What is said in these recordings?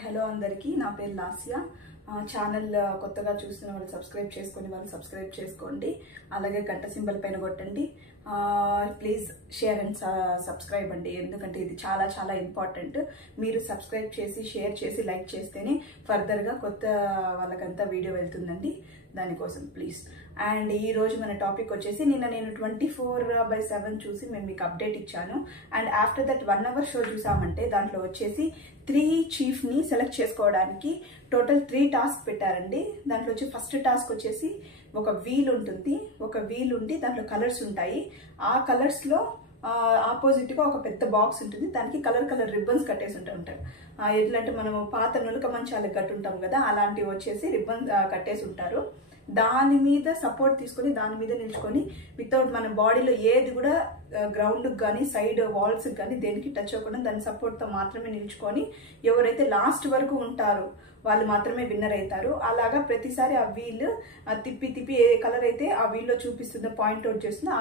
Hello అందరికీ నా పేరు లాస్య ఛానల్ కొత్తగా చూస్తున్న వాళ్ళు సబ్స్క్రైబ్ చేసుకోండి అలాగే గంట సింబల్ పైన కొట్టండి ప్లీజ్ షేర్ అండ్ సబ్స్క్రైబ్ అండి ఎందుకంటే ఇది చాలా చాలా ఇంపార్టెంట్ మీరు సబ్స్క్రైబ్ చేసి షేర్ చేసి లైక్ చేస్తేనే ఫర్దర్ గా కొత్త వాళ్ళకంతా వీడియో వెళ్తుందండి దానికోసం ప్లీజ్ అండ్ ఈ రోజు మన టాపిక్ వచ్చేసి నిన్న నేను 24/7 చూసి నేను మీకు అప్డేట్ ఇచ్చాను and after that 1 hour show చూసామంటే దాంట్లో వచ్చేసి 3 చీఫ్ ని సెలెక్ట్ చేసుకోవడానికి టోటల్ 3 టాస్క్ పెట్టారండి దాంట్లో వచ్చి ఫస్ట్ టాస్క్ వచ్చేసి ఒక వీల్ ఉంటుంది ఒక వీల్ ఉండి దాంట్లో కలర్స్ ఉంటాయి ఆ కలర్స్ లో ఆపోజిట్ గా ఒక పెద్ద బాక్స్ ఉంటుంది దానికి కలర్ రిబ్బన్స్ కట్టేసి ఉంటారు ఎట్లంటే మనం పాత నులక మంచాలకు కట్టుంటాం కదా అలాంటివి వచ్చేసి రిబ్బన్ కట్టేసి ఉంటారు దాని మీద సపోర్ట్ తీసుకొని దాని మీద నిల్చుకొని వితౌట్ మన బాడీలో ఏది కూడా గ్రౌండ్ కానీ సైడ్ వాల్స్ కానీ దేనికి టచ్ అవ్వకుండా దాని సపోర్ట్ తో మాత్రమే నిల్చుకొని ఎవరైతే లాస్ట్ వరకు ఉంటారో వాళ్ళు మాత్రమే విన్నర్ అవుతారు అలాగా ప్రతిసారి ఆ వీల్ తిప్పి ఏ కలర్ అయితే ఆ వీల్లో చూపిస్తుందో పాయింట్ అవుట్ చేస్తుందో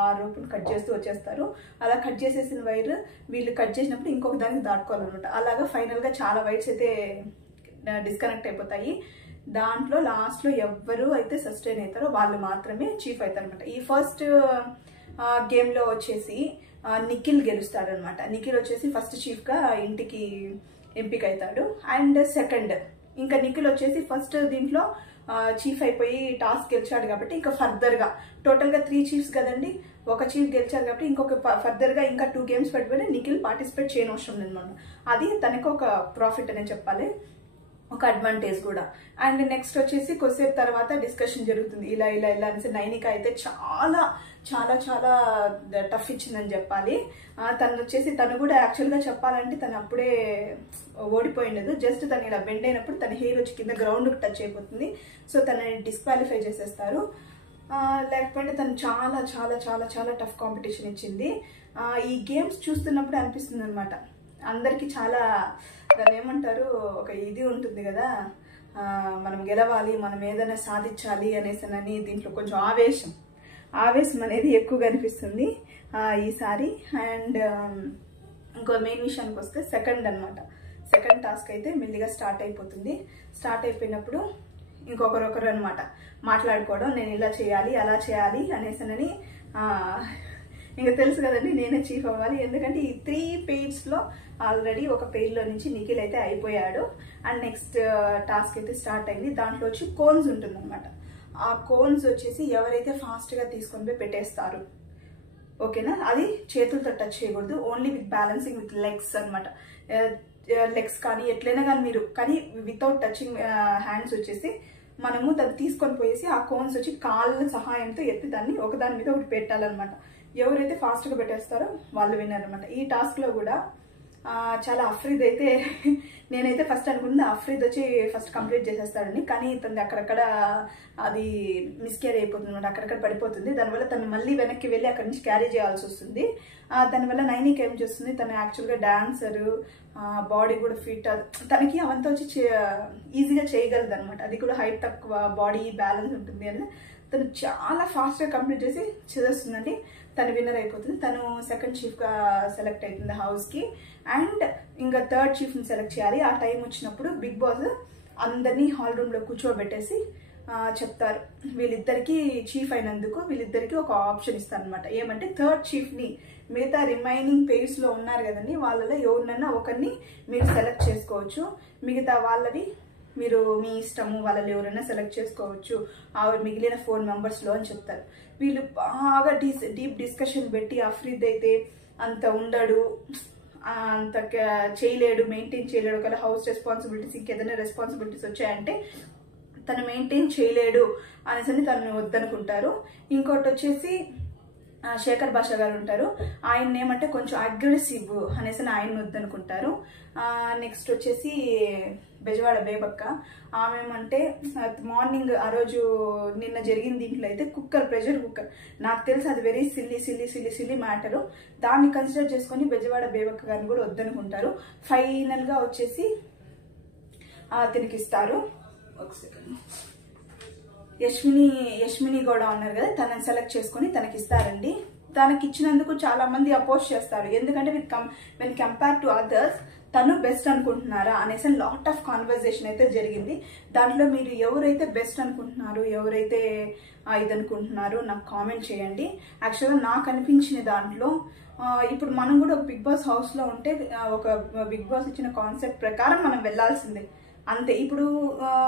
ఆ రూపును కట్ చేస్తూ వచ్చేస్తారు అలా కట్ చేసేసిన వైర్ వీళ్ళు కట్ చేసినప్పుడు ఇంకొక దానికి దాటుకోవాలన్నమాట అలాగా ఫైనల్ గా చాలా వైర్స్ అయితే డిస్కనెక్ట్ అయిపోతాయి దాంట్లో లాస్ట్ లో ఎవరు అయితే సస్టైన్ అవుతారో వాళ్ళు మాత్రమే చీఫ్ అవుతారు అనమాట ఈ ఫస్ట్ గేమ్ లో వచ్చేసి నిఖిల్ గెలుస్తాడు అనమాట నిఖిల్ వచ్చేసి ఫస్ట్ చీఫ్ గా ఇంటికి ఎంపిక అవుతాడు అండ్ సెకండ్ ఇంకా నిఖిల్ వచ్చేసి ఫస్ట్ దీంట్లో చీఫ్ అయిపోయి టాస్క్ గెలిచాడు కాబట్టి ఇంకా ఫర్దర్ గా టోటల్ గా 3 చీఫ్స్ కదండి ఒక చీఫ్ గెలిచారు కాబట్టి ఇంకొక ఫర్దర్ గా ఇంకా 2 గేమ్స్ పెట్టుబడి నిఖిల్ పార్టిసిపేట్ చేయని అవసరం లేదన్నమాట అది తనకు ఒక ప్రాఫిట్ అనే చెప్పాలి ఒక అడ్వాంటేజ్ కూడా అండ్ నెక్స్ట్ వచ్చేసి కొద్దిసేపు తర్వాత డిస్కషన్ జరుగుతుంది ఇలా అనేసి నైనిక అయితే చాలా చాలా చాలా టఫ్ ఇచ్చిందని చెప్పాలి తను వచ్చేసి తను కూడా యాక్చువల్గా చెప్పాలంటే తను అప్పుడే ఓడిపోయినదు జస్ట్ తను ఇలా బెండ్ అయినప్పుడు తన హెయిర్ వచ్చి కింద గ్రౌండ్కి టచ్ అయిపోతుంది సో తనని డిస్క్వాలిఫై చేసేస్తారు లేకపోతే తను చాలా చాలా చాలా చాలా టఫ్ కాంపిటీషన్ ఇచ్చింది ఈ గేమ్స్ చూస్తున్నప్పుడు అనిపిస్తుంది అనమాట అందరికి చాలా దాన్ని ఏమంటారు ఒక ఇది ఉంటుంది కదా మనం గెలవాలి మనం ఏదైనా సాధించాలి అనేసి దీంట్లో కొంచెం ఆవేశం అనేది ఎక్కువగా అనిపిస్తుంది ఈసారి అండ్ ఇంకో మెయిన్ విషయానికి వస్తే సెకండ్ టాస్క్ అయితే మెల్లిగా స్టార్ట్ అయిపోతుంది స్టార్ట్ అయిపోయినప్పుడు ఇంకొకరు అనమాట మాట్లాడుకోవడం నేను ఇలా చేయాలి అలా చేయాలి అనేసి ఇంకా తెలుసు కదండి నేనే చీఫ్ అవ్వాలి ఎందుకంటే ఈ 3 పెయిర్స్ లో ఆల్రెడీ ఒక పెయిర్ లో నుంచి నిఖిల్ అయితే అయిపోయాడు అండ్ నెక్స్ట్ టాస్క్ అయితే స్టార్ట్ అయింది దాంట్లో వచ్చి కోన్స్ ఉంటుంది అనమాట ఆ కోన్స్ వచ్చేసి ఎవరైతే ఫాస్ట్ గా తీసుకొని పోయి పెట్టేస్తారు ఓకేనా అది చేతులతో టచ్ చేయకూడదు only with balancing with legs అనమాట లెగ్స్ కానీ ఎట్లయినా కానీ మీరు కానీ వితౌట్ టచింగ్ హ్యాండ్స్ వచ్చేసి మనము దాన్ని తీసుకొని పోయేసి ఆ కోన్స్ వచ్చి కాళ్ళ సహాయంతో ఎత్తి దాన్ని ఒకదాని మీద ఒకటి పెట్టాలన్నమాట ఎవరైతే ఫాస్ట్ గా పెట్టేస్తారో వాళ్ళు విన్నారు అనమాట ఈ టాస్క్ లో కూడా చాలా అఫ్రీద్ అయితే నేనైతే ఫస్ట్ అనుకుంది అఫ్రీద్ వచ్చి ఫస్ట్ కంప్లీట్ చేసేస్తాడని కానీ తనది అక్కడక్కడ అది మిస్కేర్ అయిపోతుంది అనమాట అక్కడక్కడ పడిపోతుంది దానివల్ల తను మళ్ళీ వెనక్కి వెళ్ళి అక్కడి నుంచి క్యారీ చేయాల్సి వస్తుంది దానివల్ల నైనిక్ ఏం చేస్తుంది తను యాక్చువల్గా డాన్సరు బాడీ కూడా ఫిట్ తనకి అవంతా వచ్చి ఈజీగా చేయగలదు అనమాట అది కూడా హైట్ తక్కువ బాడీ బ్యాలెన్స్ ఉంటుంది అని తను చాలా ఫాస్ట్గా కంప్లీట్ చేసి చేస్తుందండి తను విన్నర్ అయిపోతుంది తను సెకండ్ చీఫ్ గా సెలెక్ట్ అవుతుంది హౌస్ కి అండ్ ఇంకా థర్డ్ చీఫ్ ని సెలెక్ట్ చేయాలి ఆ టైం వచ్చినప్పుడు బిగ్ బాస్ అందరినీ హాల్ రూమ్ లో కూర్చోబెట్టేసి చెప్తారు వీళ్ళిద్దరికి చీఫ్ అయినందుకు వీళ్ళిద్దరికి ఒక ఆప్షన్ ఇస్తారు అనమాట ఏమంటే థర్డ్ చీఫ్ ని మిగతా రిమైనింగ్ పేర్స్ లో ఉన్నారు కదండి వాళ్ళలో ఎవరినన్నా ఒకరిని మీరు సెలెక్ట్ చేసుకోవచ్చు మిగతా వాళ్ళని మీరు మీ ఇష్టము వాళ్ళని ఎవరైనా సెలెక్ట్ చేసుకోవచ్చు ఆ మిగిలిన 4 మెంబర్స్ లో అని చెప్తారు వీళ్ళు బాగా డీప్ డిస్కషన్ పెట్టి అఫ్రీద్ అయితే అంత ఉండడు అంత చేయలేడు మెయింటైన్ చేయలేడు ఒకవేళ హౌస్ రెస్పాన్సిబిలిటీస్ ఇంకేదైనా రెస్పాన్సిబిలిటీస్ వచ్చాయంటే తను మెయింటైన్ చేయలేడు అనేసి తను వద్దనుకుంటారు ఇంకోటి వచ్చేసి శేఖర్ భాష గారు ఉంటారు ఆయన ఏమంటే కొంచెం అగ్రెసివ్ అనేసి ఆయన వద్దనుకుంటారు నెక్స్ట్ వచ్చేసి బెజవాడ బేబక్క ఆమె ఏమంటే మార్నింగ్ ఆ రోజు నిన్న జరిగిన దీంట్లో అయితే ప్రెషర్ కుక్కర్ నాకు తెలిసి అది వెరీ సిల్లీ మ్యాటరు దాన్ని కన్సిడర్ చేసుకొని బెజవాడ బేబక్క గారిని కూడా వద్దనుకుంటారు ఫైనల్ గా వచ్చేసి అతనికి ఇస్తారు ఒక సెకండ్ యశ్మిని కూడా ఉన్నారు కదా తనని సెలెక్ట్ చేసుకుని తనకి ఇస్తారండి తనకి ఇచ్చినందుకు చాలా మంది అపోజ్ చేస్తారు ఎందుకంటే వెన్ కంపేర్ టు అదర్స్ తను బెస్ట్ అనుకుంటున్నారా అనేసి లాట్ ఆఫ్ కాన్వర్జేషన్ అయితే జరిగింది. దాంట్లో మీరు ఎవరైతే బెస్ట్ అనుకుంటున్నారు, ఎవరైతే ఇది అనుకుంటున్నారో నాకు కామెంట్ చేయండి. యాక్చువల్గా నాకు అనిపించిన దాంట్లో ఇప్పుడు మనం కూడా ఒక బిగ్ బాస్ హౌస్లో ఉంటే ఒక బిగ్ బాస్ ఇచ్చిన కాన్సెప్ట్ ప్రకారం మనం వెళ్లాల్సిందే అంతే. ఇప్పుడు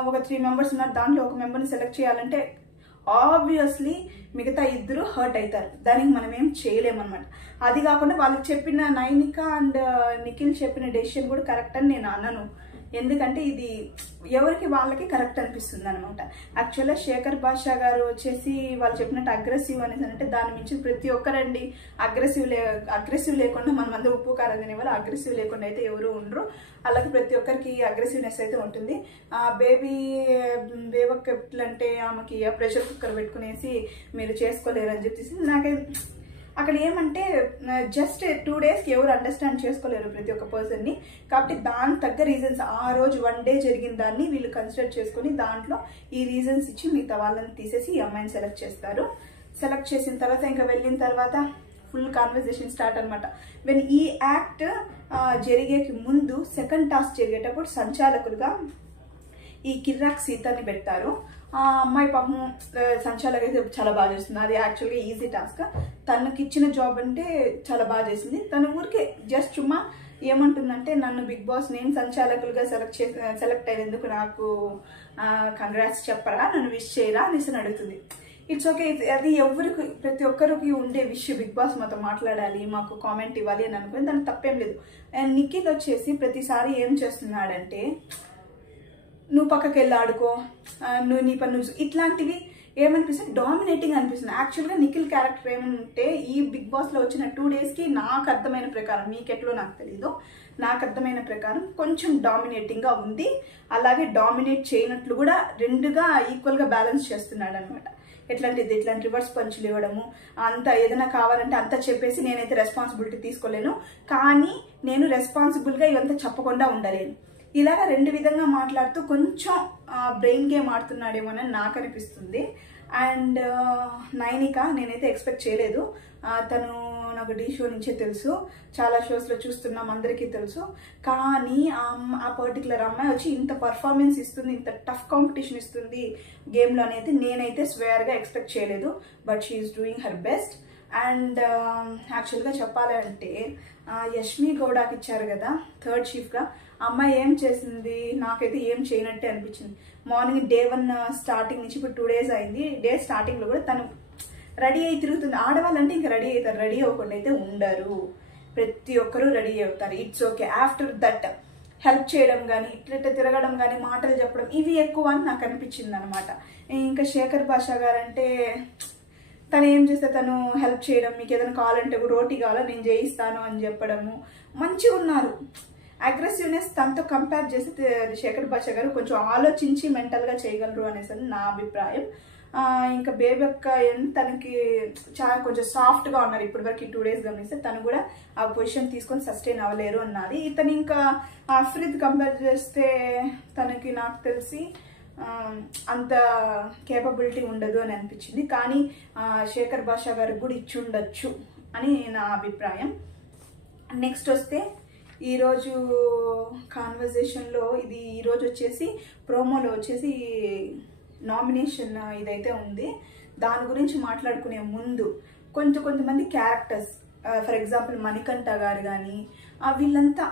ఒక 3 మెంబర్స్ ఉన్నారు, దాంట్లో ఒక మెంబర్ని సెలెక్ట్ చేయాలంటే ఆబ్వియస్లీ మిగతా ఇద్దరు హర్ట్ అవుతారు, దానికి మనం ఏం చేయలేమన్నమాట. అది కాకుండా వాళ్ళకి చెప్పిన నైనిక అండ్ నిఖిల్ చెప్పిన డెసిషన్ కూడా కరెక్ట్ అని నేను అనను, ఎందుకంటే ఇది ఎవరికి వాళ్ళకి కరెక్ట్ అనిపిస్తుంది అనమాట. యాక్చువల్గా శేఖర్ భాషా గారు వచ్చేసి వాళ్ళు చెప్పినట్టు అగ్రెసివ్ అనేసి అంటే దాని మించి ప్రతి ఒక్కరండి అగ్రెసివ్ లేకుండా మన మంది ఉప్పు కారం తినేవాళ్ళు అగ్రెసివ్ లేకుండా అయితే ఎవరు ఉండరు. అలాగే ప్రతి ఒక్కరికి అగ్రెసివ్నెస్ అయితే ఉంటుంది. బేబక్క అంటే ఆమెకి ప్రెషర్ కుక్కర్ పెట్టుకునేసి మీరు చేసుకోలేరు అని చెప్పేసి నాకైతే అక్కడ ఏమంటే జస్ట్ 2 డేస్కి ఎవరు అండర్స్టాండ్ చేసుకోలేరు ప్రతి ఒక్క పర్సన్ని. కాబట్టి దాని తగ్గ రీజన్స్ ఆ రోజు 1 డే జరిగిన దాన్ని వీళ్ళు కన్సిడర్ చేసుకుని దాంట్లో ఈ రీజన్స్ ఇచ్చి మిగతా వాళ్ళని తీసేసి ఈ అమ్మాయిని సెలెక్ట్ చేస్తారు. సెలెక్ట్ చేసిన తర్వాత ఇంకా వెళ్ళిన తర్వాత ఫుల్ కాన్వర్జేషన్ స్టార్ట్ అనమాట. వెన్ ఈ యాక్ట్ జరిగేకి ముందు సెకండ్ టాస్క్ జరిగేటప్పుడు సంచాలకులుగా ఈ కిర్రాక్ సీతని పెడతారు. ఆ అమ్మాయి పాపం సంచాలక అయితే చాలా బాగా చేస్తుంది, అది యాక్చువల్గా ఈజీ టాస్క్. తనకి ఇచ్చిన జాబ్ అంటే చాలా బాగా చేసింది. తన ఊరికే జస్ట్ చుమ్మా ఏమంటుందంటే నన్ను బిగ్ బాస్ నేను సంచాలకులుగా సెలెక్ట్ అయ్యేందుకు నాకు కంగ్రాట్స్ చెప్పరా, నన్ను విష్ చేయరా అనేసి అడుగుతుంది. ఇట్స్ ఓకే, అది ఎవరికి ప్రతి ఒక్కరికి ఉండే విషయం. బిగ్ బాస్ మాతో మాట్లాడాలి, మాకు కామెంట్ ఇవ్వాలి అని అనుకుని దానికి తప్పేం లేదు. అండ్ నిఖిల్ వచ్చేసి ప్రతిసారి ఏం చేస్తున్నాడంటే నువ్వు పక్కకి వెళ్ళి ఆడుకో, నువ్వు నీ పని నువ్వు, ఇట్లాంటివి ఏమనిపిస్తుంది డామినేటింగ్ అనిపిస్తుంది. యాక్చువల్గా నిఖిల్ క్యారెక్టర్ ఏమంటే ఈ బిగ్ బాస్లో వచ్చిన 2 డేస్కి నాకు అర్థమైన ప్రకారం, మీకెట్లో నాకు తెలీదు, నాకు అర్థమైన ప్రకారం కొంచెం డామినేటింగ్గా ఉంది. అలాగే డామినేట్ చేయనట్లు కూడా రెండుగా ఈక్వల్గా బ్యాలెన్స్ చేస్తున్నాడు అనమాట. ఇట్లాంటి రివర్స్ పంచులు ఇవ్వడము, అంత ఏదైనా కావాలంటే అంతా చెప్పేసి నేనైతే రెస్పాన్సిబిలిటీ తీసుకోలేను, కానీ నేను రెస్పాన్సిబుల్గా ఇవంతా చెప్పకుండా ఉండలేను, ఇలాగా 2 విధంగా మాట్లాడుతూ కొంచెం బ్రెయిన్ గేమ్ ఆడుతున్నాడేమోనని నాకు అనిపిస్తుంది. అండ్ నైనిక నేనైతే ఎక్స్పెక్ట్ చేయలేదు. తను నాకు ఢీ షో నుంచే తెలుసు, చాలా షోస్లో చూస్తున్నాం, అందరికీ తెలుసు. కానీ ఆ పర్టికులర్ అమ్మాయి వచ్చి ఇంత పర్ఫార్మెన్స్ ఇస్తుంది, ఇంత టఫ్ కాంపిటీషన్ ఇస్తుంది గేమ్లో అనేది నేనైతే స్వేర్గా ఎక్స్పెక్ట్ చేయలేదు. But she is doing her best. And యాక్చువల్గా చెప్పాలంటే యష్మి గౌడాకి ఇచ్చారు కదా 3rd చీఫ్గా, అమ్మాయి ఏం చేసింది నాకైతే ఏం చేయనట్టే అనిపించింది. మార్నింగ్ డే 1 స్టార్టింగ్ నుంచి ఇప్పుడు 2 డేస్ అయింది. డే స్టార్టింగ్లో కూడా తను రెడీ అయి తిరుగుతుంది. ఆడవాళ్ళంటే ఇంకా రెడీ అవుతారు, రెడీ అవ్వకుండా అయితే ఉండరు, ప్రతి ఒక్కరూ రెడీ అవుతారు. It's okay. After that help చేయడం కానీ ఇట్లా తిరగడం కానీ మాటలు చెప్పడం ఇవి ఎక్కువ అని నాకు అనిపించింది అనమాట. ఇంకా శేఖర్ భాషా గారు అంటే తను ఏం చేస్తే తను హెల్ప్ చేయడం, మీకు ఏదైనా కావాలంటే రోటీ కావాలో నేను చేయిస్తాను అని చెప్పడము, మంచిగా ఉన్నారు. అగ్రెసివ్నెస్ తనతో కంపేర్ చేసి శేఖర్ భాషా గారు కొంచెం ఆలోచించి మెంటల్గా చేయగలరు అనేసి నా అభిప్రాయం. ఇంకా బేబక్క తనకి చాలా కొంచెం సాఫ్ట్గా ఉన్నారు ఇప్పటివరకు 2 డేస్ గమనిస్తే, తను కూడా ఆ పొజిషన్ తీసుకొని సస్టైన్ అవ్వలేరు అన్నది. ఇతను ఇంకా అఫ్రీద్ కంపేర్ చేస్తే తనకి నాకు తెలిసి అంత కేపబిలిటీ ఉండదు అని అనిపించింది. కానీ శేఖర్ భాషా గారికి కూడా ఇచ్చి ఉండొచ్చు అని నా అభిప్రాయం. నెక్స్ట్ వస్తే ఈరోజు కాన్వర్జేషన్లో ఇది ఈరోజు వచ్చేసి ప్రోమోలో వచ్చేసి నామినేషన్ ఇదైతే ఉంది. దాని గురించి మాట్లాడుకునే ముందు కొంతమంది క్యారెక్టర్స్, ఫర్ ఎగ్జాంపుల్ మణికంఠ గారు కానీ వీళ్ళంతా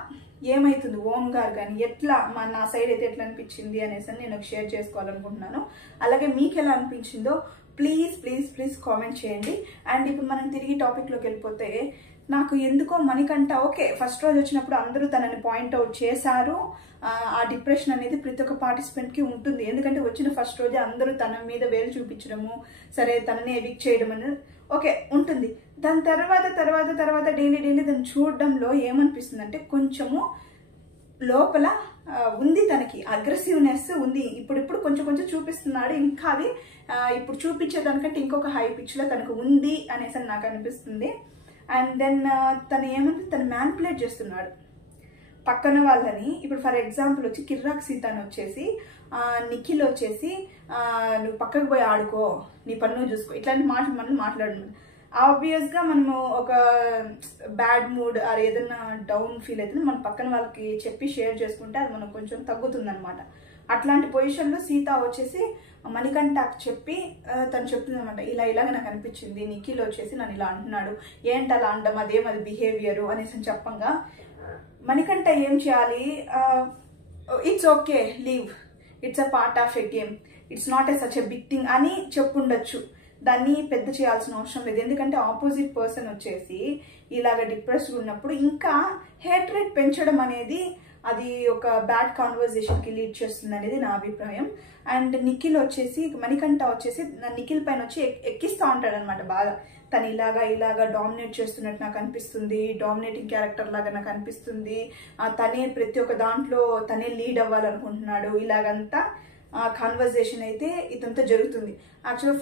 ఏమవుతుంది, ఓం గారు కానీ ఎట్లా నా సైడ్ అయితే ఎట్లా అనిపించింది అనేసి నేను షేర్ చేసుకోవాలనుకుంటున్నాను. అలాగే మీకు ఎలా అనిపించిందో ప్లీజ్ ప్లీజ్ ప్లీజ్ కామెంట్ చేయండి. అండ్ ఇప్పుడు మనం తిరిగి టాపిక్లోకి వెళ్ళిపోతే నాకు ఎందుకో మణికంఠ ఓకే ఫస్ట్ రోజు వచ్చినప్పుడు అందరూ తనని పాయింట్అవుట్ చేశారు. ఆ డిప్రెషన్ అనేది ప్రతి ఒక్క పార్టిసిపెంట్కి ఉంటుంది, ఎందుకంటే వచ్చిన ఫస్ట్ రోజే అందరూ తన మీద వేలు చూపించడము, సరే తనని ఎవిక్ట్ చేయడం అనేది ఓకే ఉంటుంది. దాని తర్వాత డైలీ దాన్ని చూడడంలో ఏమనిపిస్తుంది అంటే కొంచెము లోపల ఉంది, తనకి అగ్రెసివ్నెస్ ఉంది. ఇప్పుడు కొంచెం చూపిస్తున్నాడు, ఇంకా అది ఇప్పుడు చూపించేదానికంటే ఇంకొక హై పిచ్లో తనకు ఉంది అనేసి నాకు అనిపిస్తుంది. అండ్ దెన్ తను ఏమంటే తను మ్యానిపులేట్ చేస్తున్నాడు పక్కన వాళ్ళని. ఇప్పుడు ఫర్ ఎగ్జాంపుల్ వచ్చి కిర్రాక్ సీతాని వచ్చేసి నిఖిల్ వచ్చేసి నువ్వు పక్కకు పోయి ఆడుకో, నీ పన్ను చూసుకో, ఇట్లాంటి మాటలు మనం మాట్లాడము. ఆబ్వియస్గా మనము ఒక బ్యాడ్ మూడ్ అది ఏదైనా డౌన్ ఫీల్ అయితే మన పక్కన వాళ్ళకి చెప్పి షేర్ చేసుకుంటే అది మనకు కొంచెం తగ్గుతుంది అనమాట. అట్లాంటి పొజిషన్లో సీత వచ్చేసి మణికంఠకి చెప్పి తను చెప్తుంది అనమాట, ఇలాగ నాకు అనిపించింది, నిఖిల్ వచ్చేసి నన్ను ఇలా అంటున్నాడు, ఏంటి అలా అంటాం, అది బిహేవియర్ అనేసి చెప్పంగా మణికంఠ ఏం చేయాలి, it's okay leave, it's a part of a game, it's not a such a big thing అని చెప్పుండొచ్చు. దాన్ని పెద్ద చేయాల్సిన అవసరం లేదు. ఎందుకంటే ఆపోజిట్ పర్సన్ వచ్చేసి ఇలాగ డిప్రెస్డ్గా ఉన్నప్పుడు ఇంకా హేట్రేట్ పెంచడం అనేది అది ఒక బ్యాడ్ కాన్వర్జేషన్కి లీడ్ చేస్తుంది అనేది నా అభిప్రాయం. అండ్ నిఖిల్ వచ్చేసి మణికంఠ వచ్చేసి నిఖిల్ పైన వచ్చి ఎక్కిస్తూ ఉంటాడు అనమాట బాగా. తను ఇలాగా డామినేట్ చేస్తున్నట్టు నాకు అనిపిస్తుంది, డామినేటింగ్ క్యారెక్టర్ లాగా నాకు అనిపిస్తుంది, తనే ప్రతి ఒక్క దాంట్లో తనే లీడ్ అవ్వాలనుకుంటున్నాడు, ఇలాగంతా కాన్వర్జేషన్ అయితే ఇదంతా జరుగుతుంది. యాక్చువల్గా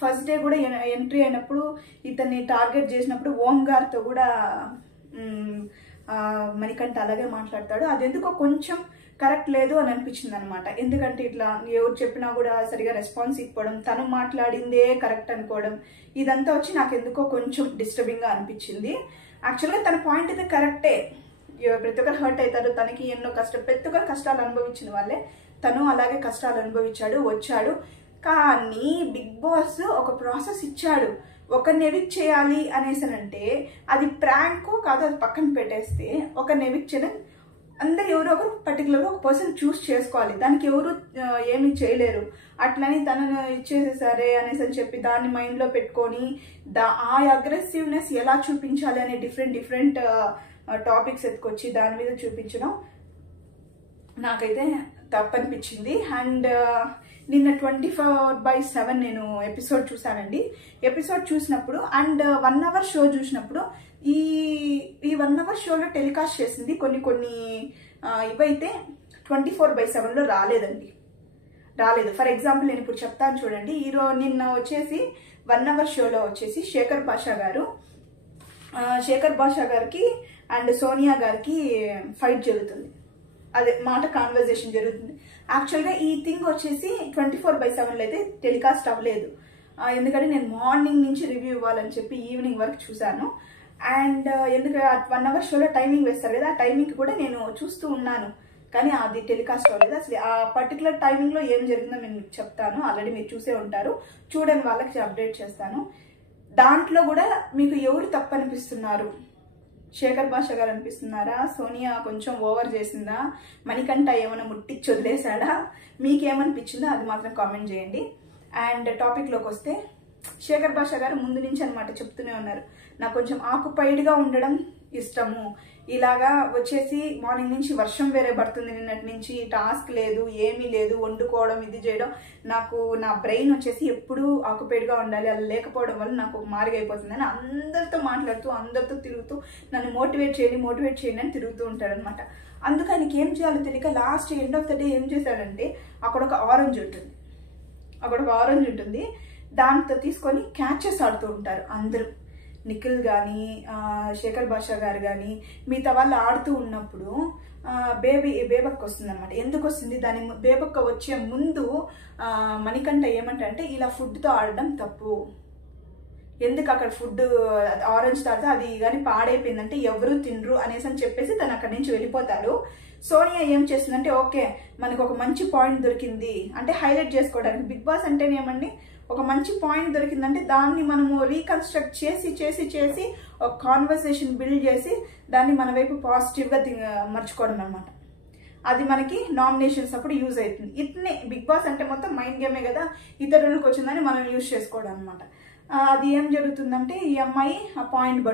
ఫస్ట్ డే కూడా ఎంట్రీ అయినప్పుడు ఇతన్ని టార్గెట్ చేసినప్పుడు ఓంగార్తో కూడా మణికంఠ అలాగే మాట్లాడతాడు. అది ఎందుకో కొంచెం కరెక్ట్ లేదు అని అనిపించింది అనమాట. ఎందుకంటే ఇట్లా ఎవరు చెప్పినా కూడా సరిగా రెస్పాన్స్ ఇవ్వడం, తను మాట్లాడిందే కరెక్ట్ అనుకోవడం, ఇదంతా వచ్చి నాకు ఎందుకో కొంచెం డిస్టర్బింగ్గా అనిపించింది. యాక్చువల్గా తన పాయింట్ అయితే కరెక్టే, ప్రతి ఒక్కరు హర్ట్ అవుతారు, తనకి ఎన్నో ప్రతి ఒక్కరు కష్టాలు అనుభవించిన వాళ్ళే, తను అలాగే కష్టాలు అనుభవించాడు వచ్చాడు. కానీ బిగ్ బాస్ ఒక ప్రాసెస్ ఇచ్చాడు, ఒకరిని ఎవిక్ట్ చేయాలి అనేసనంటే అది ప్రాంకో కాదు అది పక్కన పెట్టేస్తే ఒకరిని ఎవిక్ట్ చేయడం అందరు ఎవరో ఒకరు పర్టికులర్గా ఒక పర్సన్ చూస్ చేసుకోవాలి, దానికి ఎవరు ఏమి చేయలేరు. అట్లని తనను ఇచ్చేసేసరే అనేసి అని చెప్పి దాన్ని మైండ్లో పెట్టుకొని ఆ అగ్రెసివ్నెస్ ఎలా చూపించాలి అనే డిఫరెంట్ టాపిక్స్ ఎత్తుకొచ్చి దాని మీద చూపించడం నాకైతే తప్పనిపించింది. అండ్ నిన్న 24/7 నేను ఎపిసోడ్ చూసానండి. ఎపిసోడ్ చూసినప్పుడు అండ్ 1 hour షో చూసినప్పుడు ఈ 1 hour షోలో టెలికాస్ట్ చేసింది కొన్ని ఇవైతే 24/7లో రాలేదు. ఫర్ ఎగ్జాంపుల్ నేను ఇప్పుడు చెప్తాను చూడండి. నిన్న వచ్చేసి 1 hour షోలో వచ్చేసి శేఖర్ భాషా గారికి అండ్ సోనియా గారికి ఫైట్ జరుగుతుంది, అదే మాట కాన్వర్జేషన్ జరుగుతుంది. యాక్చువల్గా ఈ థింగ్ వచ్చేసి 24/7లో అయితే టెలికాస్ట్ అవ్వలేదు. ఎందుకంటే నేను మార్నింగ్ నుంచి రివ్యూ ఇవ్వాలని చెప్పి ఈవినింగ్ వరకు చూశాను. అండ్ ఎందుకంటే 1 hour షోలో టైమింగ్ వేస్తారు కదా, ఆ టైమింగ్ కూడా నేను చూస్తూ ఉన్నాను, కానీ అది టెలికాస్ట్ అవ్వలేదు. అసలు ఆ పర్టికులర్ టైమింగ్లో ఏం జరిగిందో నేను మీకు చెప్తాను, ఆల్రెడీ మీరు చూసే ఉంటారు, చూడని వాళ్ళకి అప్డేట్ చేస్తాను. దాంట్లో కూడా మీకు ఎవరు తప్పు అనిపిస్తున్నారు, శేఖర్ భాష గారు అనిపిస్తున్నారా, సోనియా కొంచెం ఓవర్ చేసిందా, మణికంఠ ఏమైనా ముట్టిచ్చి వదిలేశాడా, మీకేమనిపించిందో అది మాత్రం కామెంట్ చేయండి. అండ్ టాపిక్లోకి వస్తే శేఖర్ భాష గారు ముందు నుంచి అనమాట చెప్తూనే ఉన్నారు, నాకు కొంచెం ఆక్యుపైడ్గా ఉండడం ఇష్టము, ఇలాగా వచ్చేసి మార్నింగ్ నుంచి వర్షం వేరే పడుతుంది, నిన్నటి నుంచి టాస్క్ లేదు ఏమీ లేదు, వండుకోవడం ఇది చేయడం, నాకు నా బ్రెయిన్ వచ్చేసి ఎప్పుడూ ఆక్యుపైడ్గా ఉండాలి, అది లేకపోవడం వల్ల నాకు మారుగా అయిపోతుంది అని అందరితో మాట్లాడుతూ అందరితో తిరుగుతూ నన్ను మోటివేట్ చేయండి అని తిరుగుతూ ఉంటాడు అనమాట. అందుకు ఆయనకి ఏం చేయాలో తెలియక last end of the day ఏం చేశాడంటే అక్కడ ఒక ఆరెంజ్ ఉంటుంది, దాంతో తీసుకొని క్యాచెస్ ఆడుతూ ఉంటారు అందరూ, నిఖిల్ కానీ శేఖర్ భాషా గారు కానీ మిగతా వాళ్ళు ఆడుతూ ఉన్నప్పుడు బేబక్క వస్తుంది అనమాట. ఎందుకు వస్తుంది, దాని బేబక్క వచ్చే ముందు మణికంఠ ఏమంటే ఇలా ఫుడ్తో ఆడడం తప్పు, ఎందుకు అక్కడ ఫుడ్ ఆరెంజ్ తాడితే అది కానీ పాడైపోయిందంటే ఎవరు తినరు అనేసి అని చెప్పేసి తను అక్కడి నుంచి వెళ్ళిపోతాడు. సోనియా ఏం చేస్తుందంటే ఓకే మనకు ఒక మంచి పాయింట్ దొరికింది అంటే హైలైట్ చేసుకోవడానికి, బిగ్ బాస్ అంటేనేమండి ఒక మంచి పాయింట్ దొరికిందంటే దాన్ని మనము రీకన్స్ట్రక్ట్ చేసి ఒక కాన్వర్సేషన్ బిల్డ్ చేసి దాన్ని మన వైపు పాజిటివ్గా మర్చుకోవడం అనమాట. అది మనకి నామినేషన్స్ అప్పుడు యూజ్ అవుతుంది. ఇట్నే బిగ్ బాస్ అంటే మొత్తం మైండ్ గేమే కదా, ఇతరులకు వచ్చిందని మనం యూజ్ చేసుకోవడం అనమాట. అది ఏం జరుగుతుందంటే ఈ అమ్మాయి ఆ పాయింట్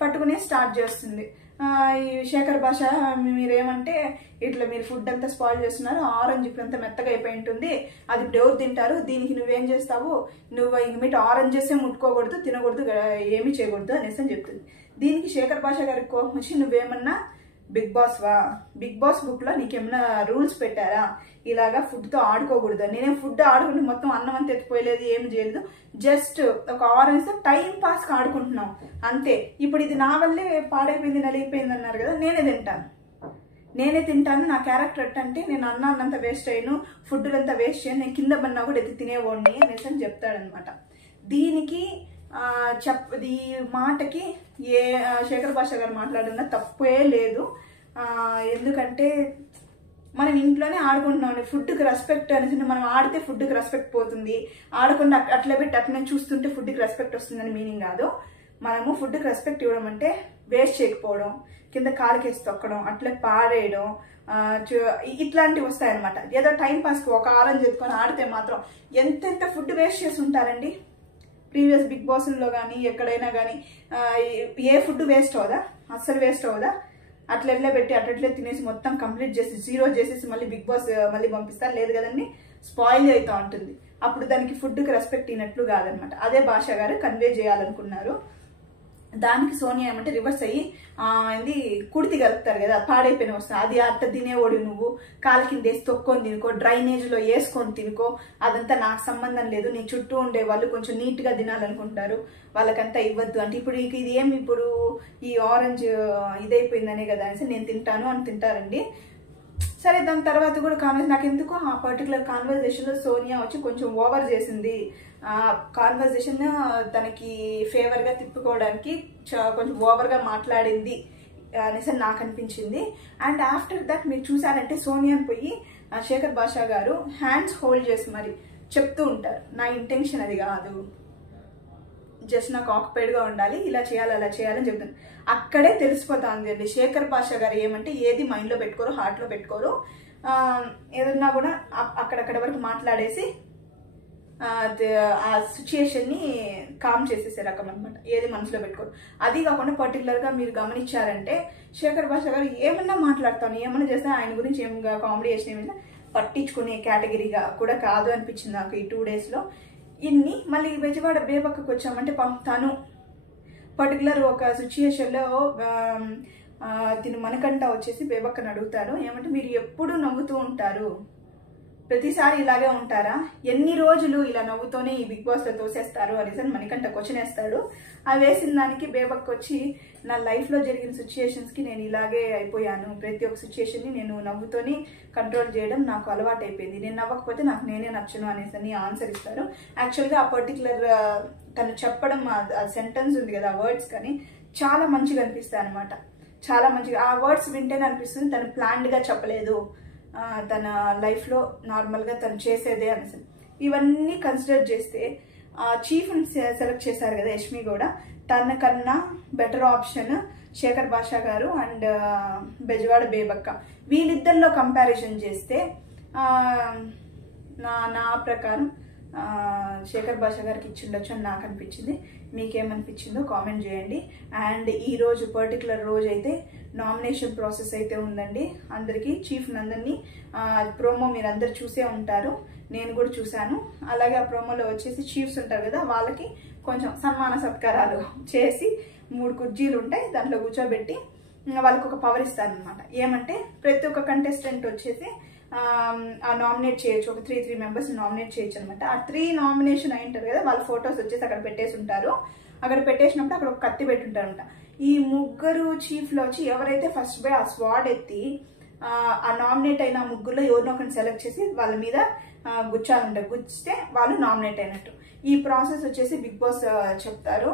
పట్టుకునే స్టార్ట్ చేస్తుంది. ఈ శేఖర్ భాష మీరేమంటే ఇట్లా మీరు ఫుడ్ అంతా స్పాయిల్ చేస్తున్నారు, ఆరెంజ్ ఇప్పుడు అంతా మెత్తగా అయిపోయి ఉంటుంది, అది ఇప్పుడు ఎవరు తింటారు, దీనికి నువ్వేం చేస్తావు, నువ్వు ఇంక మీట ఆరెంజెసే ముట్టుకోకూడదు, తినకూడదు, ఏమీ చేయకూడదు అనేసి అని చెప్తుంది. దీనికి శేఖర్ భాష గారికి కోపం వచ్చి నువ్వేమన్నా బిగ్ బాస్ బుక్లో నీకేమన్నా రూల్స్ పెట్టారా, ఇలాగా ఫుడ్తో ఆడుకోకూడదు, నేనేం ఫుడ్ ఆడుకుంటే మొత్తం అన్నం అంతా ఎత్తిపోయలేదు, ఏం చేయలేదు, జస్ట్ ఒక ఆరెంజ్ టైం పాస్కి ఆడుకుంటున్నాం అంతే. ఇప్పుడు ఇది నా వల్లే పాడైపోయింది నలిగిపోయింది అన్నారు కదా, నేనే తింటాను, నా క్యారెక్టర్ అంటే నేను అన్నంతా వేస్ట్ అయ్యాను, ఫుడ్ అంతా వేస్ట్ చేయను, నేను కింద పడినా కూడా ఎత్తి తినేవాడిని అనేసి అని చెప్తాడనమాట. దీనికి ఈ మాటకి శేఖర్ భాష గారు మాట్లాడిన తప్పే లేదు. ఎందుకంటే మనం ఇంట్లోనే ఆడుకుంటున్నాం, ఫుడ్కి రెస్పెక్ట్ అనేసి మనం ఆడితే ఫుడ్కి రెస్పెక్ట్ పోతుంది, ఆడకుండా అట్లా పెట్టి అట్లనే చూస్తుంటే ఫుడ్కి రెస్పెక్ట్ వస్తుందని మీనింగ్ కాదు. మనము ఫుడ్కి రెస్పెక్ట్ ఇవ్వడం అంటే వేస్ట్ చేయకపోవడం, కింద కాలుకేసి తొక్కడం, అట్లా పారేయడం, ఇట్లాంటివి వస్తాయన్నమాట. ఏదో టైం పాస్కి ఒక ఆరెంజ్ ఎత్తుకొని ఆడితే మాత్రం ఎంతెంత ఫుడ్ వేస్ట్ చేసి ఉంటారండి. ప్రీవియస్ బిగ్ బాస్లో కానీ ఎక్కడైనా కానీ ఏ ఫుడ్ వేస్ట్ అవ్వదా? అస్సలు వేస్ట్ అవ్వదా? అట్లెట్లే పెట్టి అట్లట్లే తినేసి మొత్తం కంప్లీట్ చేసి జీరో చేసేసి మళ్ళీ బిగ్ బాస్ మళ్ళీ పంపిస్తారు? లేదు కదండి, స్పాయిల్ అవుతూ ఉంటుంది. అప్పుడు దానికి ఫుడ్కి రెస్పెక్ట్ ఇవ్వనట్లు కాదనమాట. అదే భాష గారు కన్వే చేయాలనుకున్నారు. దానికి సోనియా ఏమంటే రివర్స్ అయ్యి ఏంది కుడితి కలుపుతారు కదా, పాడైపోయిన వస్తుంది, అది అట్ట తినేవాడు నువ్వు, కాలు కింద వేసి తొక్కొని తినుకో, డ్రైనేజ్లో వేసుకొని తినుకో, అదంతా నాకు సంబంధం లేదు, నీ చుట్టూ ఉండే వాళ్ళు కొంచెం నీట్గా తినాలనుకుంటారు, వాళ్ళకంతా ఇవ్వద్దు అంటే ఇప్పుడు ఇది ఏమి ఇప్పుడు ఈ ఆరెంజ్ ఇదైపోయిందనే కదా అనేసి నేను తింటాను అని తింటారండి. సరే, దాని తర్వాత కూడా నాకు ఎందుకో ఆ పర్టికులర్ కాన్వర్జేషన్లో సోనియా వచ్చి కొంచెం ఓవర్ చేసింది. కాన్వర్జేషన్ తనకి ఫేవర్గా తిప్పుకోవడానికి కొంచెం ఓవర్గా మాట్లాడింది అనేసి నాకు అనిపించింది. అండ్ ఆఫ్టర్ దట్ మీరు చూసారంటే సోనియాని పోయి శేఖర్ భాష గారు హ్యాండ్స్ హోల్డ్ చేసి మరి చెప్తూ ఉంటారు, నా ఇంటెన్షన్ అది కాదు, జస్ట్ నాకు ఆక్యుపైడ్గా ఉండాలి, ఇలా చేయాలి అలా చేయాలని చెప్తాను. అక్కడే తెలిసిపోతుంది అండి శేఖర్ భాష గారు ఏమంటే ఏది మైండ్లో పెట్టుకోరు, హార్ట్లో పెట్టుకోరు, ఏదన్నా కూడా అక్కడక్కడ వరకు మాట్లాడేసి ఆ సిచ్యుయేషన్ని కామ్ చేసేసే రకం అనమాట, ఏది మనసులో పెట్టుకోరు. అది కాకుండా పర్టికులర్గా మీరు గమనించారంటే శేఖర్ భాష గారు ఏమన్నా మాట్లాడతాను, ఏమన్నా చేస్తే ఆయన గురించి ఏం కామెడీ చేసిన ఏమైనా పట్టించుకునే కేటగిరీగా కూడా కాదు అనిపించింది నాకు ఈ 2 డేస్లో. ఇన్ని మళ్ళీ బెజవాడ బేబక్కకు వచ్చామంటే తను పర్టికులర్ ఒక సిచ్యుయేషన్లో తిను మనకంట వచ్చేసి బేబక్కని అడుగుతారు, ఏమంటే మీరు ఎప్పుడు నవ్వుతూ ఉంటారు, ప్రతిసారి ఇలాగే ఉంటారా, ఎన్ని రోజులు ఇలా నవ్వుతోనే ఈ బిగ్ బాస్లో తోసేస్తారు అనేసి మనకంట క్వశ్చన్ వేస్తాడు. అది వేసిన దానికి బేబక్క వచ్చి నా లైఫ్లో జరిగిన సిచ్యుయేషన్స్కి నేను ఇలాగే అయిపోయాను, ప్రతి ఒక్క సిచ్యుయేషన్ని నేను నవ్వుతోని కంట్రోల్ చేయడం నాకు అలవాటు అయిపోయింది, నేను నవ్వకపోతే నాకు నేనే నచ్చను అనేసి ఆన్సర్ ఇస్తారు. యాక్చువల్గా ఆ పర్టికులర్ తను చెప్పడం ఆ సెంటెన్స్ ఉంది కదా, ఆ వర్డ్స్ కానీ చాలా మంచిగా అనిపిస్తాయి అనమాట. చాలా మంచిగా ఆ వర్డ్స్ వింటేనే అనిపిస్తుంది తను ప్లాన్డ్గా చెప్పలేదు, తన లైఫ్లో నార్మల్గా తను చేసేదే అనేసి. ఇవన్నీ కన్సిడర్ చేస్తే చీఫ్ని సెలెక్ట్ చేశారు కదా యష్మి కూడా, తన కన్నా బెటర్ ఆప్షన్ శేఖర్ భాష గారు అండ్ బెజవాడ బేబక్క. వీళ్ళిద్దరిలో కంపారిజన్ చేస్తే నా ప్రకారం శేఖర్ భాష గారికి ఇచ్చిండొచ్చు అని నాకు అనిపించింది. మీకేమనిపించిందో కామెంట్ చేయండి. అండ్ ఈరోజు పర్టికులర్ రోజు అయితే నామినేషన్ ప్రాసెస్ అయితే ఉందండి. అందరికీ చీఫ్ నందరినీ ప్రోమో మీరు అందరు చూసే ఉంటారు, నేను కూడా చూశాను. అలాగే ఆ ప్రోమోలో వచ్చేసి చీఫ్స్ ఉంటారు కదా, వాళ్ళకి కొంచెం సన్మాన సత్కారాలు చేసి 3 కుర్చీలు ఉంటాయి, దాంట్లో కూర్చోబెట్టి వాళ్ళకి ఒక పవర్ ఇస్తారనమాట. ఏమంటే ప్రతి ఒక్క కంటెస్టెంట్ వచ్చేసి నామినేట్ చేయొచ్చు, ఒక 3 మెంబర్స్ నామినేట్ చేయొచ్చు అనమాట. ఆ 3 నామినేషన్ అయి ఉంటారు కదా, వాళ్ళ ఫొటోస్ వచ్చేసి అక్కడ పెట్టేసి ఉంటారు. అక్కడ పెట్టేసినప్పుడు అక్కడ ఒక కత్తి పెట్టుంటారనమాట. ఈ 3 చీఫ్లో వచ్చి ఎవరైతే ఫస్ట్ బై ఆ స్వాడ్ ఎత్తి ఆ నామినేట్ అయిన 3లో ఎవరినో ఒకరిని సెలెక్ట్ చేసి వాళ్ళ మీద గుచ్చాలంటారు, గుచ్చితే వాళ్ళు నామినేట్ అయినట్టు. ఈ ప్రాసెస్ వచ్చేసి బిగ్ బాస్ చెప్తారు.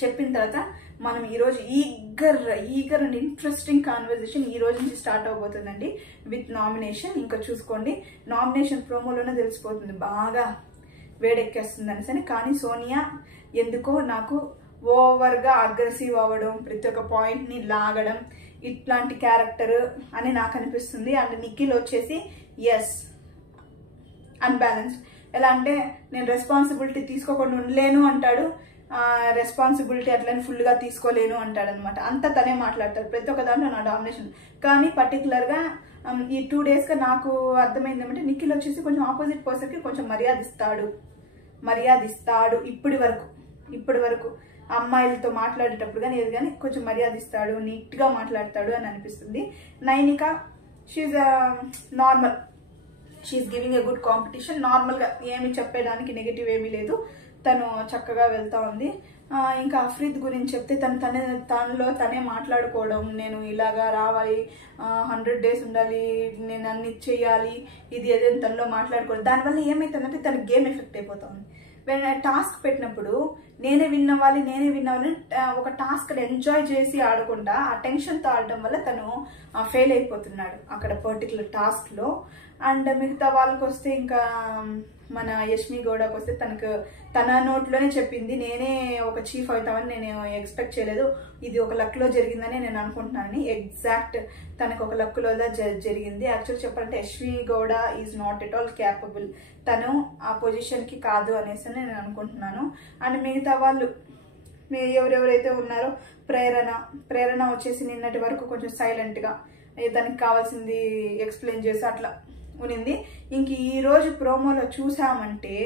చెప్పిన తర్వాత మనం ఈరోజు ఈగర్ అండ్ ఇంట్రెస్టింగ్ కాన్వర్జేషన్ ఈ రోజు నుంచి స్టార్ట్ అవబోతుందండి విత్ నామినేషన్. ఇంకా చూసుకోండి, నామినేషన్ ప్రోమోలోనే తెలిసిపోతుంది బాగా వేడెక్కేస్తుంది అనేసి. కానీ సోనియా ఎందుకో నాకు ఓవర్గా అగ్రెసివ్ అవ్వడం, ప్రతి ఒక్క పాయింట్ని లాగడం, ఇట్లాంటి క్యారెక్టర్ అని నాకు అనిపిస్తుంది. అండ్ నిఖిల్ వచ్చేసి అన్బ్యాలెన్స్డ్. ఎలా అంటే నేను రెస్పాన్సిబిలిటీ తీసుకోకుండా ఉండలేను అంటాడు, రెస్పాన్సిబిలిటీ అట్లని ఫుల్గా తీసుకోలేను అంటాడు అనమాట. అంతా తనే మాట్లాడతాడు ప్రతి ఒక్క దాంట్లో నా డామినేషన్. కానీ పర్టికులర్గా ఈ 2 డేస్గా నాకు అర్థమైంది ఏమంటే నిఖిల్ వచ్చేసి కొంచెం ఆపోజిట్ పర్సన్కి కొంచెం మర్యాద ఇస్తాడు ఇప్పటి వరకు అమ్మాయిలతో మాట్లాడేటప్పుడు కానీ ఏది కానీ కొంచెం మర్యాద ఇస్తాడు, నీట్గా మాట్లాడతాడు అని అనిపిస్తుంది. Nainika she normal, she giving a good competition. నార్మల్గా ఏమి చెప్పేదానికి నెగిటివ్ ఏమీ లేదు, తను చక్కగా వెళ్తా ఉంది. ఇంకా అఫ్రీద్ గురించి చెప్తే తనలో తనే మాట్లాడుకోవడం, నేను ఇలాగా రావాలి, 100 days ఉండాలి, నేను అన్ని చేయాలి, ఇది ఏదైనా తనలో మాట్లాడుకోవడం. దానివల్ల ఏమవుతుందంటే తన గేమ్ ఎఫెక్ట్ అయిపోతుంది. టాస్క్ పెట్టినప్పుడు నేనే విన్ అవ్వాలి ఒక టాస్క్ ఎంజాయ్ చేసి ఆడకుండా ఆ టెన్షన్తో ఆడడం వల్ల తను ఫెయిల్ అయిపోతున్నాడు అక్కడ పర్టికులర్ టాస్క్లో. అండ్ మిగతా వాళ్ళకి వస్తే ఇంకా మన యష్మి గౌడకి వస్తే తన నోట్లోనే చెప్పింది, నేనే ఒక చీఫ్ అవుతామని నేను ఎక్స్పెక్ట్ చేయలేదు, ఇది ఒక లక్లో జరిగిందని నేను అనుకుంటున్నాను. ఎగ్జాక్ట్ తనకు ఒక లక్లో జరిగింది. యాక్చువల్ చెప్పాలంటే Yashmi Gowda is not at all capable, తను ఆ పొజిషన్కి కాదు అనేసి నేను అనుకుంటున్నాను. అండ్ మిగతా వాళ్ళు ఎవరెవరైతే ఉన్నారో ప్రేరణ వచ్చేసి నిన్నటి వరకు కొంచెం సైలెంట్గా దానికి కావాల్సింది ఎక్స్ప్లెయిన్ చేసి అట్లా ఉనింది. ఇంక ఈరోజు ప్రోమోలో చూసామంటే,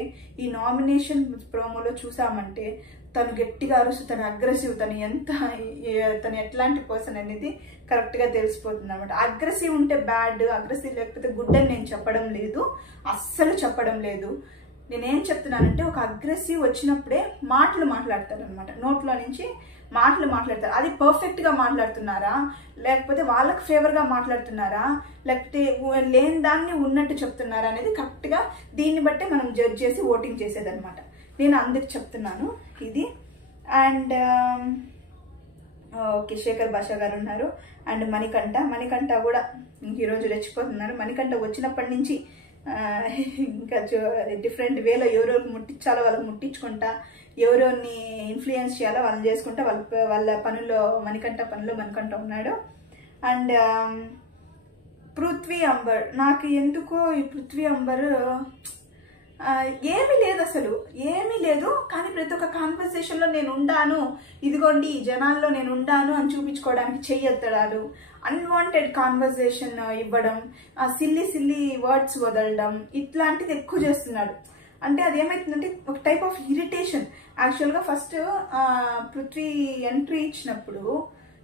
ఈ నామినేషన్ ప్రోమోలో చూసామంటే తను గట్టిగా అరుసు, తను అగ్రెసివ్, తను ఎట్లాంటి పర్సన్ అనేది కరెక్ట్గా తెలిసిపోతుంది అనమాట. అగ్రెసివ్ ఉంటే బ్యాడ్, అగ్రెసివ్ లేకపోతే గుడ్ అని నేను చెప్పడం లేదు, అస్సలు చెప్పడం లేదు. నేనేం చెప్తున్నానంటే ఒక అగ్రెసివ్ వచ్చినప్పుడే మాట్లాడతారు అనమాట, నోట్లో నుంచి మాట్లాడతారు. అది పర్ఫెక్ట్గా మాట్లాడుతున్నారా, లేకపోతే వాళ్ళకి ఫేవర్గా మాట్లాడుతున్నారా, లేకపోతే లేని దాన్ని ఉన్నట్టు చెప్తున్నారా అనేది కరెక్ట్గా దీన్ని బట్టే మనం జడ్జ్ చేసి ఓటింగ్ చేసేదన్నమాట. నేను అందరికి చెప్తున్నాను ఇది. అండ్ ఓకే, శేఖర్ భాషా గారు ఉన్నారు. అండ్ మణికంఠ కూడా ఇంక ఈరోజు రెచ్చిపోతున్నారు. మణికంఠ వచ్చినప్పటి నుంచి ఇంకా డిఫరెంట్ వేలో ఎవరెవరికి ముట్టించాలో వాళ్ళకి ముట్టించుకుంటా, ఎవరెవరిని ఇన్ఫ్లుయెన్స్ చేయాలో వాళ్ళని చేసుకుంటా వాళ్ళ పనుల్లో మణికంఠ ఉన్నాడు. అండ్ పృథ్వీ అంబర్, నాకు ఎందుకో ఈ పృథ్వీ అంబర్ ఏమీ లేదు, కానీ ప్రతి ఒక్క కాన్వర్సేషన్లో నేను ఉండాను, ఇదిగోండి జనాల్లో నేను ఉండాను అని చూపించుకోవడానికి చెయ్యెత్తడాలు, అన్వాంటెడ్ కాన్వర్సేషన్ ఇవ్వడం, సిల్లీ వర్డ్స్ వదలడం, ఇట్లాంటిది ఎక్కువ చేస్తున్నాడు. అంటే అది ఏమవుతుందంటే ఒక టైప్ ఆఫ్ ఇరిటేషన్. యాక్చువల్గా ఫస్ట్ పృథ్వీ ఎంట్రీ ఇచ్చినప్పుడు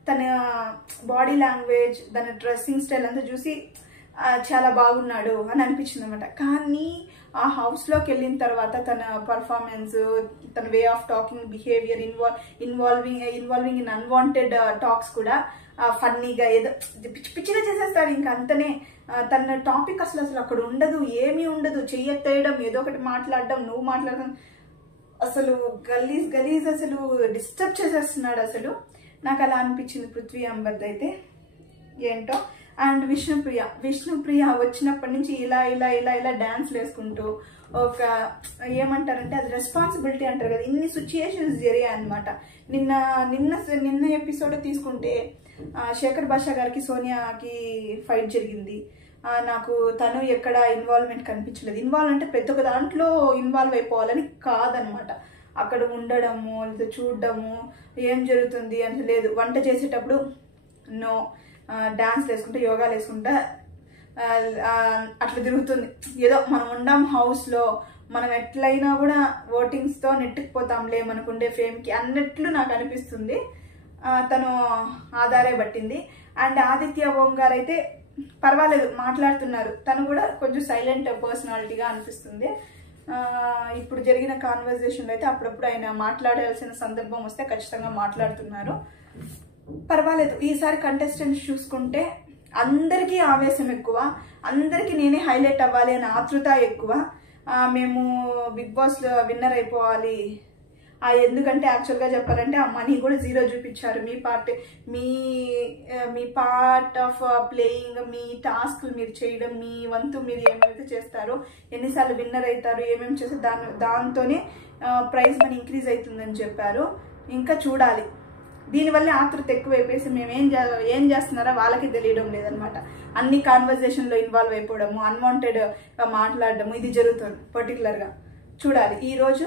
తన బాడీ లాంగ్వేజ్, తన డ్రెస్సింగ్ స్టైల్ అంతా చూసి చాలా బాగున్నాడు అని అనిపించింది అనమాట. కానీ ఆ హౌస్లోకి వెళ్ళిన తర్వాత తన పర్ఫార్మెన్స్, తన way of talking, behaviour, involving in unwanted talks కూడా ఫన్నీగా ఏదో పిచ్చిగా చేసేస్తాడు. ఇంకా అంతనే తన టాపిక్ అసలు అక్కడ ఉండదు, ఏమీ ఉండదు, చెయ్యెత్తేయడం, ఏదో ఒకటి మాట్లాడడం, నువ్వు మాట్లాడడం, అసలు గలీజ్ అసలు డిస్టర్బ్ చేసేస్తున్నాడు. అసలు నాకు అలా అనిపించింది పృథ్వీ అంబర్ది అయితే ఏంటో. అండ్ విష్ణుప్రియ వచ్చినప్పటి నుంచి ఇలా డాన్స్లు వేసుకుంటూ ఒక ఏమంటారంటే అది రెస్పాన్సిబిలిటీ అంటారు కదా, ఇన్ని సిచ్యుయేషన్స్ జరిగాయి అనమాట. నిన్న ఎపిసోడ్ తీసుకుంటే శేఖర్ భాషా గారికి సోనియాకి ఫైట్ జరిగింది. నాకు తను ఎక్కడ ఇన్వాల్వ్మెంట్ కనిపించలేదు. ఇన్వాల్వ్ అంటే ప్రతి ఒక్క దాంట్లో ఇన్వాల్వ్ అయిపోవాలని కాదనమాట, అక్కడ ఉండడము, లేదా చూడడము, ఏం జరుగుతుంది అని లేదు. వంట చేసేటప్పుడు నో, డాన్స్ వేసుకుంటా, యోగాలు వేసుకుంటా అట్లా తిరుగుతుంది. ఏదో మనం ఉండాం హౌస్లో, మనం ఎట్లయినా కూడా ఓటింగ్స్తో నెట్టుకుపోతాంలే మనకుండే ఫేమ్కి అన్నట్లు నాకు అనిపిస్తుంది. తను ఆధారే పట్టింది. అండ్ ఆదిత్య ఓం గారు అయితే పర్వాలేదు, మాట్లాడుతున్నారు, తను కూడా కొంచెం సైలెంట్ పర్సనాలిటీగా అనిపిస్తుంది. ఇప్పుడు జరిగిన కాన్వర్జేషన్లో అయితే అప్పుడప్పుడు ఆయన మాట్లాడాల్సిన సందర్భం వస్తే ఖచ్చితంగా మాట్లాడుతున్నారు. పర్వాలేదు. ఈసారి కంటెస్టెంట్స్ చూసుకుంటే అందరికీ ఆవేశం ఎక్కువ, అందరికీ నేనే హైలైట్ అవ్వాలి అనే ఆతృత ఎక్కువ. మేము బిగ్ బాస్లో విన్నర్ అయిపోవాలి, ఎందుకంటే యాక్చువల్గా చెప్పాలంటే ఆ మనీ కూడా 0 చూపించారు. మీ పార్ట్ ఆఫ్ ప్లేయింగ్, మీ టాస్క్లు మీరు చేయడం, మీ వంతు మీరు ఏమైతే చేస్తారో, ఎన్నిసార్లు విన్నర్ అవుతారు, ఏమేమి చేస్తారు, దాంతోనే ప్రైజ్ మనీ ఇంక్రీజ్ అవుతుందని చెప్పారు. ఇంకా చూడాలి. దీనివల్ల ఆతృత ఎక్కువ అయిపోయేసి మేము ఏం చేస్తున్నారో వాళ్ళకి తెలియడం లేదనమాట. అన్ని కాన్వర్జేషన్లో ఇన్వాల్వ్ అయిపోవడము, అన్వాంటెడ్గా మాట్లాడడము, ఇది జరుగుతుంది పర్టికులర్గా. చూడాలి ఈరోజు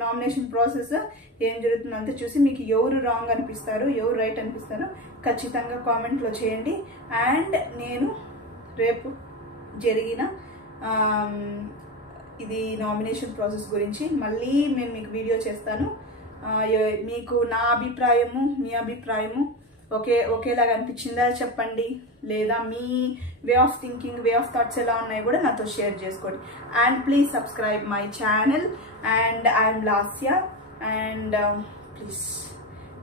నామినేషన్ ప్రాసెస్ ఏం జరుగుతుందో అంతా చూసి మీకు ఎవరు రాంగ్ అనిపిస్తారు, ఎవరు రైట్ అనిపిస్తారో ఖచ్చితంగా కామెంట్లో చేయండి. అండ్ నేను రేపు జరిగిన ఇది నామినేషన్ ప్రాసెస్ గురించి మళ్ళీ నేను మీకు వీడియో చేస్తాను. మీకు నా అభిప్రాయము, మీ అభిప్రాయము ఒకేలాగా అనిపించిందా చెప్పండి, లేదా మీ way of thinking, way of thoughts ఎలా ఉన్నాయో కూడా నాతో షేర్ చేసుకోండి. And please subscribe my channel. And I'm Lasya. And please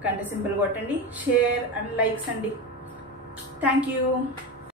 గంట సింబల్ కొట్టండి, షేర్ అండ్ లైక్స్ అండి. Thank you.